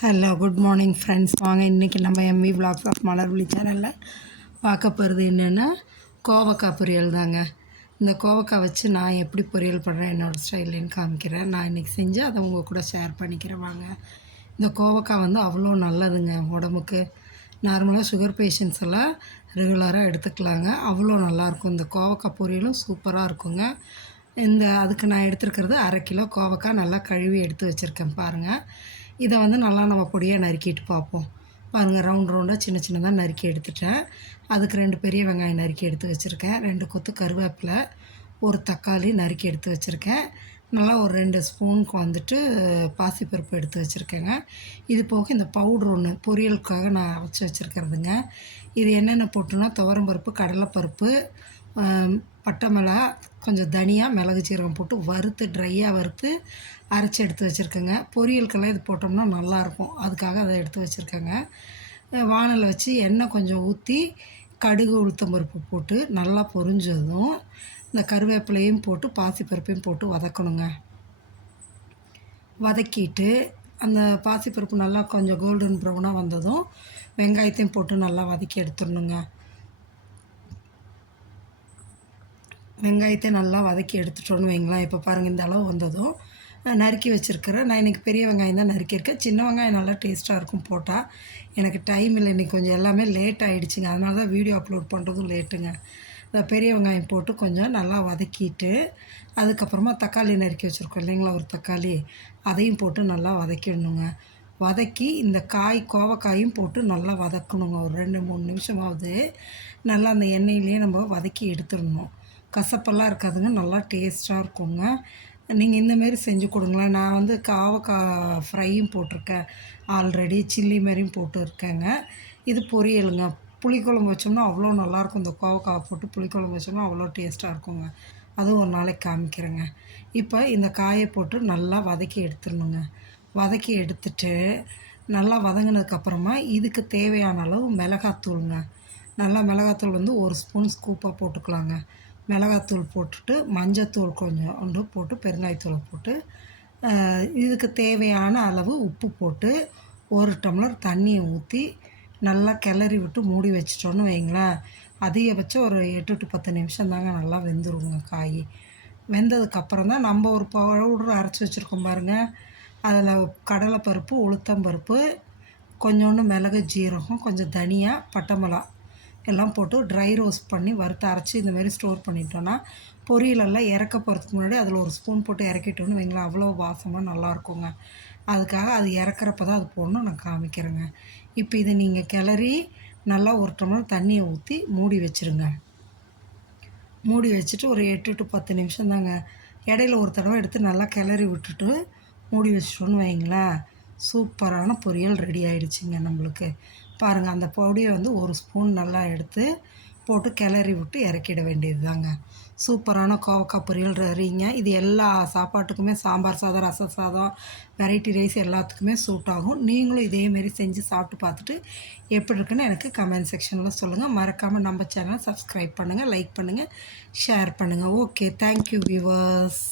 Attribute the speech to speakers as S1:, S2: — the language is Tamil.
S1: ஹலோ குட் மார்னிங் ஃப்ரெண்ட்ஸ் வாங்க இன்றைக்கி நம்ம எம்இ vlogs ஆஃப் மலர்விழி சேனலில் பார்க்க போகிறது என்னென்னா கோவக்காய் பொரியல் தாங்க. இந்த கோவக்காய் வச்சு நான் எப்படி பொரியல் பண்ணுறேன் என்னோடய ஸ்டைலுன்னு காமிக்கிறேன். நான் இன்றைக்கி செஞ்சு அதை உங்கள் கூட ஷேர் பண்ணிக்கிறேன் வாங்க. இந்த கோவக்காய் வந்து அவ்வளோ நல்லதுங்க உடம்புக்கு. நார்மலாக சுகர் பேஷண்ட்ஸ் எல்லாம் ரெகுலராக எடுத்துக்கலாங்க. அவ்வளோ நல்லாயிருக்கும். இந்த கோவக்காய் பொரியலும் சூப்பராக இருக்குங்க. இந்த அதுக்கு நான் எடுத்துருக்கிறது அரை கிலோ கோவக்காய் நல்லா கழுவி எடுத்து வச்சுருக்கேன் பாருங்கள் இதை வந்து நல்லா நம்ம பொடியாக நறுக்கிட்டு பார்ப்போம். பாருங்கள் ரவுண்ட் ரவுண்டாக சின்ன சின்னதாக நறுக்கி எடுத்துட்டேன். அதுக்கு ரெண்டு பெரிய வெங்காயம் நறுக்கி எடுத்து வச்சுருக்கேன். ரெண்டு கொத்து கருவேப்பிலை ஒரு தக்காளி நறுக்கி எடுத்து வச்சுருக்கேன். நல்லா ஒரு ரெண்டு ஸ்பூனுக்கு வந்துட்டு பாசிப்பருப்பு எடுத்து வச்சுருக்கேங்க. இது போக இந்த பவுட்ரு ஒன்று பொரியலுக்காக நான் வச்சு வச்சுருக்கிறதுங்க. இது என்னென்ன போட்டுன்னா துவரம்பருப்பு கடலைப்பருப்பு பட்டை மிளகா கொஞ்சம் தனியா மிளகு சீரகம் போட்டு வறுத்து ட்ரையாக வறுத்து அரைச்சி எடுத்து வச்சுருக்கேங்க. பொரியலுக்கெல்லாம் இது போட்டோம்னா நல்லாயிருக்கும். அதுக்காக அதை எடுத்து வச்சுருக்கேங்க. வானலில் வச்சு எண்ணெய் கொஞ்சம் ஊற்றி கடுகு உளுத்தம் பருப்பு போட்டு நல்லா பொரிஞ்சதும் இந்த கருவேப்பிலையும் போட்டு பாசிப்பருப்பையும் போட்டு வதக்கணுங்க. வதக்கிட்டு அந்த பாசிப்பருப்பு நல்லா கொஞ்சம் கோல்டன் ப்ரௌனாக வந்ததும் வெங்காயத்தையும் போட்டு நல்லா வதக்கி எடுத்துடணுங்க. வெங்காயத்தை நல்லா வதக்கி எடுத்துட்டோன்னு வைங்களேன். இப்போ பாருங்கள் இந்த அளவு வந்ததும் நறுக்கி வச்சுருக்கிறேன் நான் இன்றைக்கி பெரிய வெங்காயம் தான் நறுக்கியிருக்கேன் சின்ன வெங்காயம் நல்லா டேஸ்ட்டாக இருக்கும் போட்டால் எனக்கு டைம் இல்லை இன்றைக்கி கொஞ்சம் எல்லாமே லேட் ஆகிடுச்சிங்க அதனால தான் வீடியோ அப்லோட் பண்ணுறதும் லேட்டுங்க இந்த பெரிய வெங்காயம் போட்டு கொஞ்சம் நல்லா வதக்கிட்டு அதுக்கப்புறமா தக்காளி நறுக்கி வச்சுருக்கோம் இல்லைங்களா ஒரு தக்காளி. அதையும் போட்டு நல்லா வதக்கிடணுங்க. வதக்கி இந்த காய் கோவக்காயும் போட்டு நல்லா வதக்கணுங்க. ஒரு ரெண்டு மூணு நிமிஷமாவது நல்லா அந்த எண்ணெயிலேயே நம்ம வதக்கி எடுத்துடணும். கசப்பெல்லாம் இருக்காதுங்க நல்லா டேஸ்ட்டாக இருக்குங்க. நீங்கள் இந்தமாரி செஞ்சு கொடுங்களேன். நான் வந்து காவக்காய் ஃப்ரையும் போட்டிருக்கேன். ஆல்ரெடி சில்லி மாரியும் போட்டு இருக்கேங்க. இது பொரியலுங்க. புளிக்குழம்பு வச்சோம்னா அவ்வளோ நல்லாயிருக்கும். இந்த கோவக்காய் போட்டு புளிக்குழம்பு வச்சோம்னா அவ்வளோ டேஸ்ட்டாக இருக்குங்க. அதுவும் ஒரு நாளைக்கு காமிக்கிறேங்க. இப்போ இந்த காயை போட்டு நல்லா வதக்கி எடுத்துடணுங்க. வதக்கி எடுத்துட்டு நல்லா வதங்கினதுக்கப்புறமா இதுக்கு தேவையான அளவு மிளகாத்தூளுங்க. நல்லா மிளகாத்தூள் வந்து ஒரு ஸ்பூன் ஸ்கூப்பாக போட்டுக்கலாங்க. மிளகாத்தூள் போட்டுட்டு மஞ்சத்தூள் கொஞ்சம் ஒன்று போட்டு பெருங்காயத்தூளை போட்டு இதுக்கு தேவையான அளவு உப்பு போட்டு ஒரு டம்ளர் தண்ணியை ஊற்றி நல்லா கிளறி விட்டு மூடி வச்சிட்டோன்னு வைங்களேன். அதிகபட்சம் ஒரு எட்டு டு பத்து நிமிஷம் தாங்க நல்லா வெந்துருங்க காய். வெந்ததுக்கப்புறம் தான் நம்ம ஒரு பவுடர் அரைச்சி வச்சுருக்கோம் பாருங்கள் அதில் கடலைப்பருப்பு உளுத்தம்பருப்பு கொஞ்சோண்டு மிளகு ஜீரகம் கொஞ்சம் தனியாக பட்டை மிளகா எல்லாம் போட்டு ட்ரை ரோஸ்ட் பண்ணி வறுத்து அரைச்சி இந்த மாதிரி ஸ்டோர் பண்ணிட்டோன்னா பொரியலெல்லாம் இறக்க போகிறதுக்கு முன்னாடி அதில் ஒரு ஸ்பூன் போட்டு இறக்கிட்டோன்னு வைங்களேன் அவ்வளோ வாசமாக நல்லா இருக்குங்க. அதுக்காக அது இறக்குறப்ப தான் அது போடணும் நான் காமிக்கிறேங்க. இப்போ இதை நீங்கள் கிளறி நல்லா ஒரு டம்ளர் தண்ணியை ஊற்றி மூடி வச்சிருங்க. மூடி வச்சுட்டு ஒரு எட்டு டு பத்து நிமிஷம் தாங்க இடையில ஒரு தடவை எடுத்து நல்லா கிளறி விட்டுட்டு மூடி வச்சிட்டோன்னு வைங்களேன். சூப்பரான பொரியல் ரெடி ஆயிடுச்சுங்க நம்மளுக்கு. பாருங்கள் அந்த பொடியை வந்து ஒரு ஸ்பூன் நல்லா எடுத்து போட்டு கிளறி விட்டு இறக்கிட வேண்டியது தாங்க சூப்பரான கோவக்காய் பொரியல் ரீங்க இது எல்லா சாப்பாட்டுக்குமே சாம்பார் சாதம் ரச சாதம் வெரைட்டி ரைஸ் எல்லாத்துக்குமே சூட் ஆகும். நீங்களும் இதேமாரி செஞ்சு சாப்பிட்டு பார்த்துட்டு எப்படி இருக்குன்னு எனக்கு கமெண்ட் செக்ஷனில் சொல்லுங்கள் மறக்காமல் நம்ம சேனலை சப்ஸ்கிரைப் பண்ணுங்கள் லைக் பண்ணுங்கள் ஷேர் பண்ணுங்கள் ஓகே தேங்க்யூ வியூவர்ஸ்